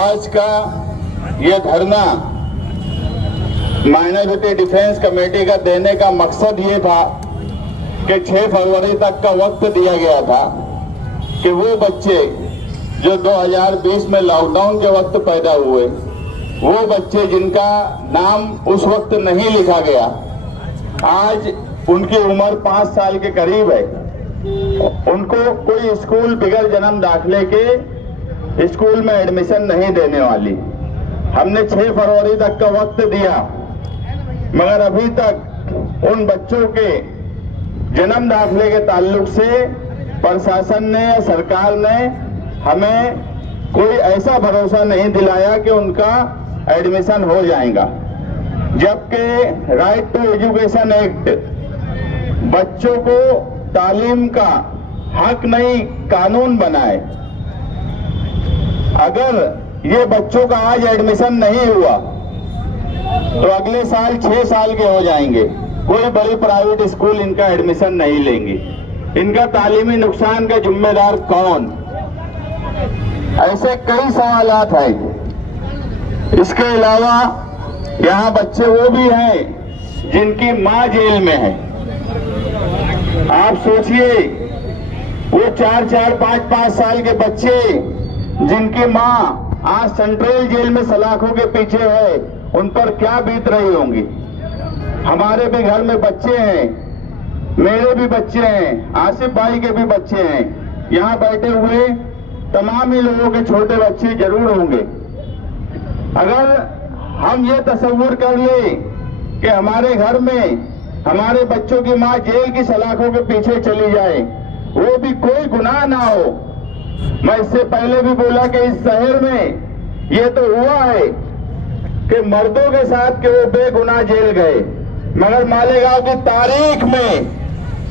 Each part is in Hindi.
आज का ये धरना माइनॉरिटी डिफेंस कमेटी का देने का मकसद ये था कि 6 फरवरी तक का वक्त दिया गया था कि वो बच्चे जो 2020 में लॉकडाउन के वक्त पैदा हुए, वो बच्चे जिनका नाम उस वक्त नहीं लिखा गया, आज उनकी उम्र 5 साल के करीब है, उनको कोई स्कूल बिगैर जन्म दाखिले के स्कूल में एडमिशन नहीं देने वाली। हमने 6 फरवरी तक का वक्त दिया, मगर अभी तक उन बच्चों के जन्म दाखिले के ताल्लुक से प्रशासन ने या सरकार ने हमें कोई ऐसा भरोसा नहीं दिलाया कि उनका एडमिशन हो जाएगा, जबकि राइट टू एजुकेशन एक्ट बच्चों को तालीम का हक नहीं कानून बनाए। अगर ये बच्चों का आज एडमिशन नहीं हुआ तो अगले साल 6 साल के हो जाएंगे, कोई बड़ी प्राइवेट स्कूल इनका एडमिशन नहीं लेंगी। इनका तालीमी नुकसान का जिम्मेदार कौन? ऐसे कई सवालात हैं। इसके अलावा यहाँ बच्चे वो भी हैं जिनकी माँ जेल में है। आप सोचिए, वो 4-4, 5-5 साल के बच्चे जिनकी माँ आज सेंट्रल जेल में सलाखों के पीछे है, उन पर क्या बीत रही होंगी। हमारे भी घर में बच्चे हैं, मेरे भी बच्चे हैं, आसिफ भाई के भी बच्चे हैं, यहाँ बैठे हुए तमाम ही लोगों के छोटे बच्चे जरूर होंगे। अगर हम ये तस्वीर कर ले कि हमारे घर में हमारे बच्चों की माँ जेल की सलाखों के पीछे चली जाए, वो भी कोई गुनाह ना हो। मैं इससे पहले भी बोला कि इस शहर में ये तो हुआ है कि मर्दों के साथ के वो बेगुनाह जेल गए, मगर मालेगांव की तारीख में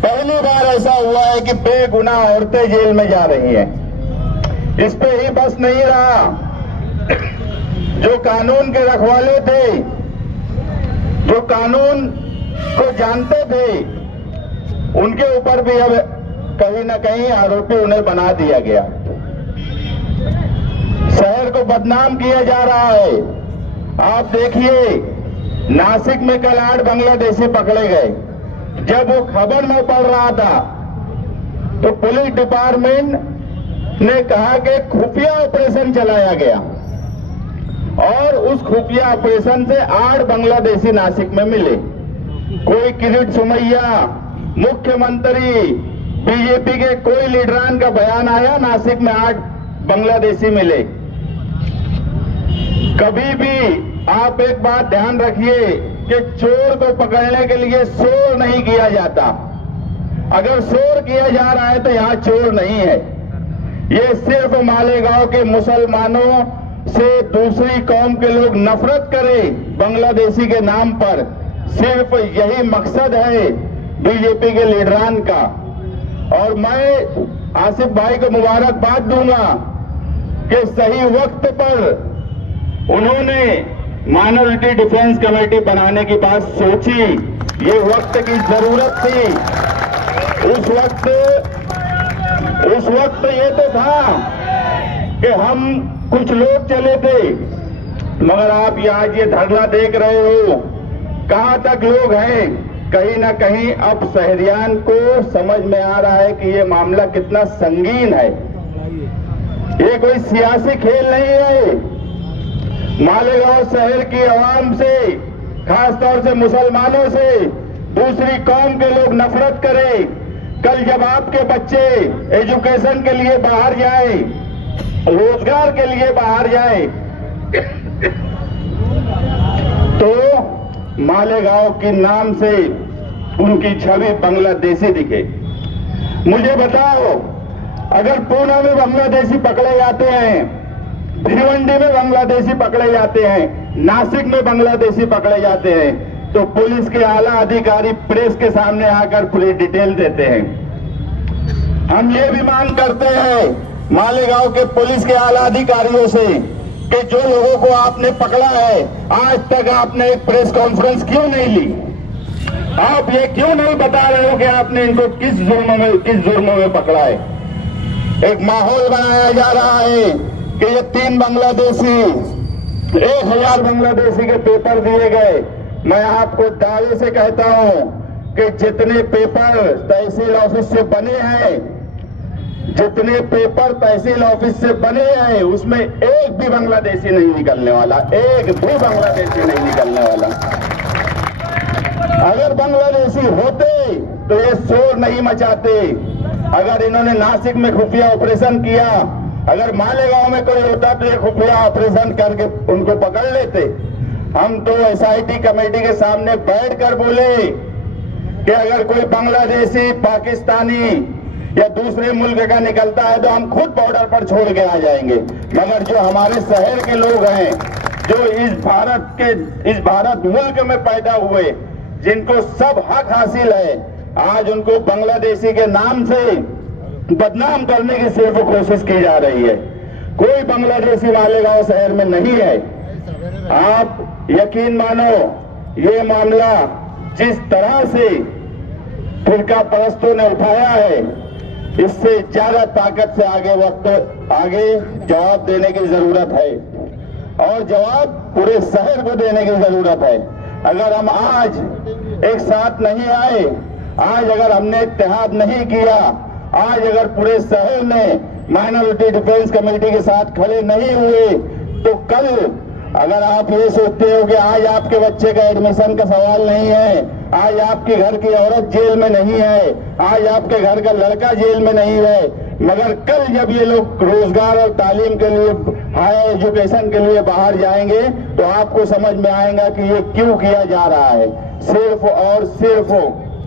पहली बार ऐसा हुआ है कि बेगुनाह औरतें जेल में जा रही हैं। इस पे ही बस नहीं रहा, जो कानून के रखवाले थे, जो कानून को जानते थे, उनके ऊपर भी अब कहीं न कहीं आरोपी उन्हें बना दिया गया। शहर को बदनाम किया जा रहा है। आप देखिए, नासिक में कल 8 बांग्लादेशी पकड़े गए। जब वो खबर में पड़ रहा था तो पुलिस डिपार्टमेंट ने कहा कि खुफिया ऑपरेशन चलाया गया, और उस खुफिया ऑपरेशन से 8 बांग्लादेशी नासिक में मिले। कोई किरीट सुमैया, मुख्यमंत्री, बीजेपी के कोई लीडरान का बयान आया नासिक में 8 बांग्लादेशी मिले। कभी भी आप एक बात ध्यान रखिए कि चोर को पकड़ने के लिए शोर नहीं किया जाता। अगर शोर किया जा रहा है तो यहाँ चोर नहीं है। ये सिर्फ मालेगांव के मुसलमानों से दूसरी कौम के लोग नफरत करें बांग्लादेशी के नाम पर, सिर्फ यही मकसद है बीजेपी के लीडरान का। और मैं आसिफ भाई को मुबारकबाद दूंगा कि सही वक्त पर उन्होंने माइनॉरिटी डिफेंस कमेटी बनाने की बात सोची। ये वक्त की जरूरत थी। उस वक्त ये तो था कि हम कुछ लोग चले थे, मगर आप आज ये धरना देख रहे हो, कहां तक लोग हैं। कहीं ना कहीं अब शहरियान को समझ में आ रहा है कि ये मामला कितना संगीन है। ये कोई सियासी खेल नहीं है। मालेगांव शहर की आवाम से, खासतौर से मुसलमानों से दूसरी कौम के लोग नफरत करें। कल जब आपके बच्चे एजुकेशन के लिए बाहर जाएं, रोजगार के लिए बाहर जाएं, तो मालेगांव के नाम से उनकी छवि बांग्लादेशी दिखे। मुझे बताओ, अगर पूना में बांग्लादेशी पकड़े जाते हैं, भिवंडी में बांग्लादेशी पकड़े जाते हैं, नासिक में बांग्लादेशी पकड़े जाते हैं, तो पुलिस के आला अधिकारी प्रेस के सामने आकर पूरी डिटेल देते हैं। हम ये भी मांग करते हैं मालेगांव के पुलिस के आला अधिकारियों से कि जो लोगों को आपने पकड़ा है, आज तक आपने एक प्रेस कॉन्फ्रेंस क्यों नहीं ली? आप ये क्यों नहीं बता रहे हो कि आपने इनको किस जुर्म में पकड़ा है? एक माहौल बनाया जा रहा है कि ये 3 बांग्लादेशी 1000 बांग्लादेशी के पेपर दिए गए। मैं आपको दावे से कहता हूं कि जितने पेपर तहसील ऑफिस से बने हैं, जितने पेपर तहसील ऑफिस से बने हैं, उसमें एक भी बांग्लादेशी नहीं निकलने वाला, एक भी बांग्लादेशी नहीं निकलने वाला। अगर बांग्लादेशी होते तो ये शोर नहीं मचाते। अगर इन्होंने नासिक में खुफिया ऑपरेशन किया, अगर मालेगांव में कोई होता तो ये खुफिया ऑपरेशन करके उनको पकड़ लेते। हम तो एसआईटी कमेटी के सामने बैठकर बोले कि अगर कोई बांग्लादेशी, पाकिस्तानी या दूसरे मुल्क का निकलता है तो हम खुद बॉर्डर पर छोड़ के आ जाएंगे। मगर जो हमारे शहर के लोग हैं, जो इस भारत मुल्क में पैदा हुए, जिनको सब हक हासिल है, आज उनको बांग्लादेशी के नाम से बदनाम करने की सिर्फ कोशिश की जा रही है। कोई बांग्लादेशी मालेगांव शहर में नहीं है। आप यकीन मानो, ये मामला जिस तरह से फिरका परस्तों ने उठाया है, इससे ज्यादा ताकत से आगे जवाब देने की जरूरत है, और जवाब पूरे शहर को देने की जरूरत है। अगर हम आज एक साथ नहीं आए, आज अगर हमने इत्तेहाद नहीं किया, आज अगर पूरे शहर में माइनॉरिटी डिफेंस कमेटी के साथ खड़े नहीं हुए, तो कल अगर आप ये सोचते हो कि आज आपके बच्चे का एडमिशन का सवाल नहीं है, आज आपके घर की औरत जेल में नहीं है, आज आपके घर का लड़का जेल में नहीं है, मगर कल जब ये लोग रोजगार और तालीम के लिए, हायर एजुकेशन के लिए बाहर जाएंगे, तो आपको समझ में आएगा कि ये क्यों किया जा रहा है। सिर्फ और सिर्फ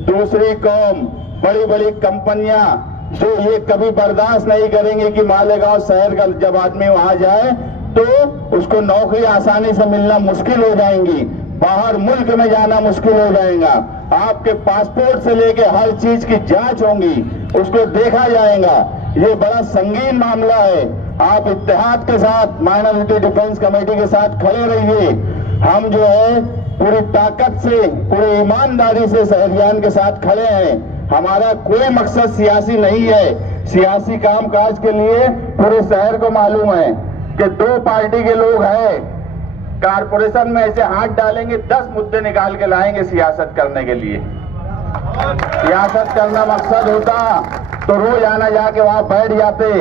दूसरी कौम, बड़ी बड़ी कंपनियां जो ये कभी बर्दाश्त नहीं करेंगे कि मालेगांव शहर का जब आदमी वहां जाए तो उसको नौकरी आसानी से मिलना मुश्किल हो जाएंगी, बाहर मुल्क में जाना मुश्किल हो जाएगा। आपके पासपोर्ट से लेके हर चीज की जांच होगी, उसको देखा जाएगा। ये बड़ा संगीन मामला है। आप इत्तेहाद के साथ माइनॉरिटी डिफेंस कमेटी के साथ खड़े रहिए। हम जो है पूरी ताकत से, पूरी ईमानदारी से शहरियान के साथ खड़े हैं। हमारा कोई मकसद सियासी नहीं है। सियासी कामकाज के लिए पूरे शहर को मालूम है कि 2 पार्टी के लोग हैं, कारपोरेशन में ऐसे हाथ डालेंगे, 10 मुद्दे निकाल के लाएंगे सियासत करने के लिए। सियासत करना मकसद होता तो रोज आना जाके वहां बैठ जाते,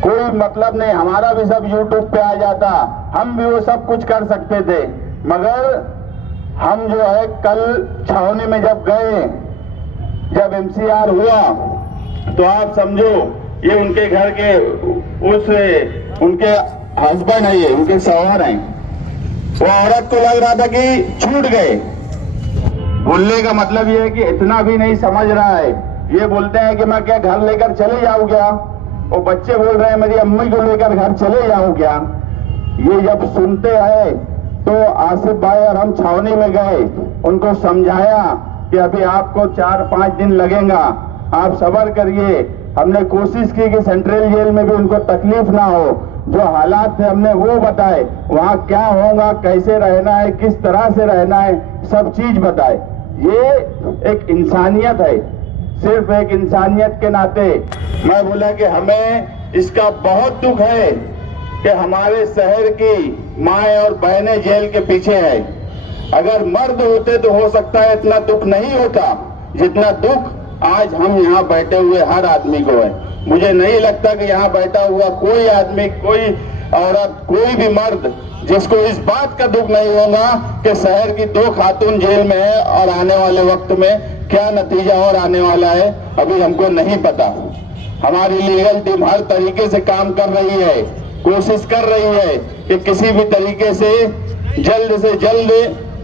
कोई मतलब नहीं। हमारा भी सब यूट्यूब पे आ जाता, हम भी वो सब कुछ कर सकते थे। मगर हम जो है कल छावनी में जब गए, जब एमसीआर हुआ, तो आप समझो ये उनके घर के उनके हस्बैंड है, ये उनके सवार हैं। वो औरत को लग रहा था कि छूट गए। बोलने का मतलब ये है कि इतना भी नहीं समझ रहा है। ये बोलते हैं कि मैं क्या घर लेकर चले जाऊं क्या? वो बच्चे बोल रहे हैं मेरी अम्मी को लेकर घर चले जाऊं क्या? ये जब सुनते हैं तो आसिफ भाई और हम छावनी में गए, उनको समझाया कि अभी आपको 4-5 दिन लगेगा, आप सब्र करिए। हमने कोशिश की कि सेंट्रल जेल में भी उनको तकलीफ ना हो। जो हालात थे हमने वो बताए, वहां क्या होगा, कैसे रहना है, किस तरह से रहना है, सब चीज बताए। ये एक इंसानियत है, सिर्फ एक इंसानियत के नाते मैं बोला कि हमें इसका बहुत दुख है कि हमारे शहर की माएँ और बहनें जेल के पीछे है। अगर मर्द होते तो हो सकता है इतना दुख नहीं होता जितना दुख आज हम यहाँ बैठे हुए हर आदमी को है। मुझे नहीं लगता कि यहाँ बैठा हुआ कोई आदमी, कोई औरत, कोई भी मर्द जिसको इस बात का दुख नहीं होगा कि शहर की 2 खातून जेल में है और आने वाले वक्त में क्या नतीजा और आने वाला है अभी हमको नहीं पता। हमारी लीगल टीम हर तरीके से काम कर रही है, कोशिश कर रही है कि किसी भी तरीके से जल्द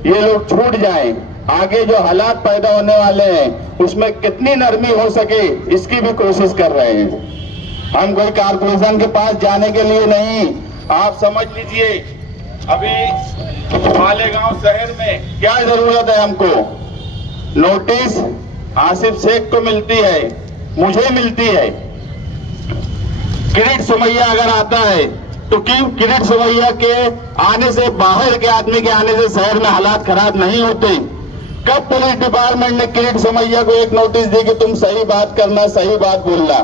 ये लोग छूट जाएं। आगे जो हालात पैदा होने वाले हैं उसमें कितनी नरमी हो सके इसकी भी कोशिश कर रहे हैं। हम कोई कारपोरेशन के पास जाने के लिए नहीं, आप समझ लीजिए अभी मालेगांव शहर में क्या जरूरत है हमको। नोटिस आसिफ शेख को मिलती है, मुझे मिलती है। किरीट सुमैया अगर आता है तो क्यों किरीट सुमैया के आने से, बाहर के आदमी के आने से शहर में हालात खराब नहीं होते? कब पुलिस डिपार्टमेंट ने किरीट सुमैया को एक नोटिस दी कि तुम सही बात करना, सही बात बोलना?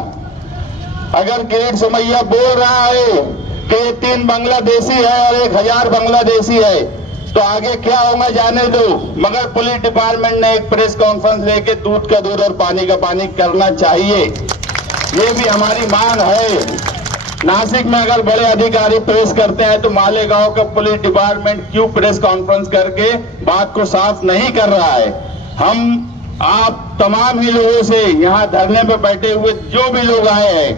अगर किरीट सुमैया बोल रहा है कि 3 बांग्लादेशी है और 1000 बांग्लादेशी है, तो आगे क्या होगा जाने दो, मगर पुलिस डिपार्टमेंट ने एक प्रेस कॉन्फ्रेंस लेके दूध का दूध और पानी का पानी करना चाहिए। ये भी हमारी मांग है। नासिक में अगर बड़े अधिकारी प्रेस करते हैं तो मालेगांव का पुलिस डिपार्टमेंट क्यों प्रेस कॉन्फ्रेंस करके बात को साफ नहीं कर रहा है? हम आप तमाम ही लोगों से, यहाँ धरने पे बैठे हुए जो भी लोग आए हैं,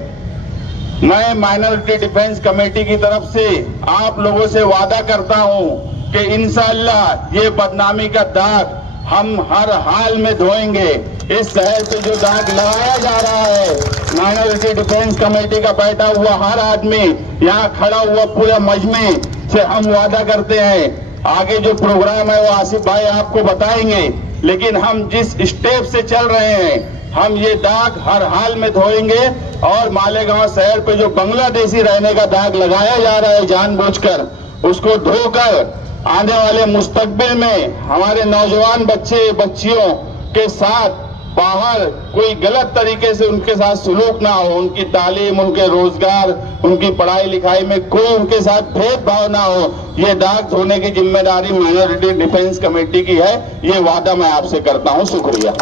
मैं माइनॉरिटी डिफेंस कमेटी की तरफ से आप लोगों से वादा करता हूं कि इंशाअल्लाह ये बदनामी का दाग हम हर हाल में धोएंगे। इस शहर पे जो दाग लगाया जा रहा है, माइनॉरिटी डिफेंस कमेटी का बैठा हुआ हर आदमी, यहाँ खड़ा हुआ पूरे मजमे से हम वादा करते हैं, आगे जो प्रोग्राम है वो आसिफ भाई आपको बताएंगे, लेकिन हम जिस स्टेप से चल रहे हैं, हम ये दाग हर हाल में धोएंगे और मालेगांव शहर पे जो बांग्लादेशी रहने का दाग लगाया जा रहा है जानबूझकर, उसको धोकर आने वाले मुस्तकबिल में हमारे नौजवान बच्चे बच्चियों के साथ बाहर कोई गलत तरीके से उनके साथ सुलूक ना हो, उनकी तालीम, उनके रोजगार, उनकी पढ़ाई लिखाई में कोई उनके साथ भेदभाव ना हो। ये दाग धोने की जिम्मेदारी माइनॉरिटी डिफेंस कमेटी की है। ये वादा मैं आपसे करता हूं। शुक्रिया।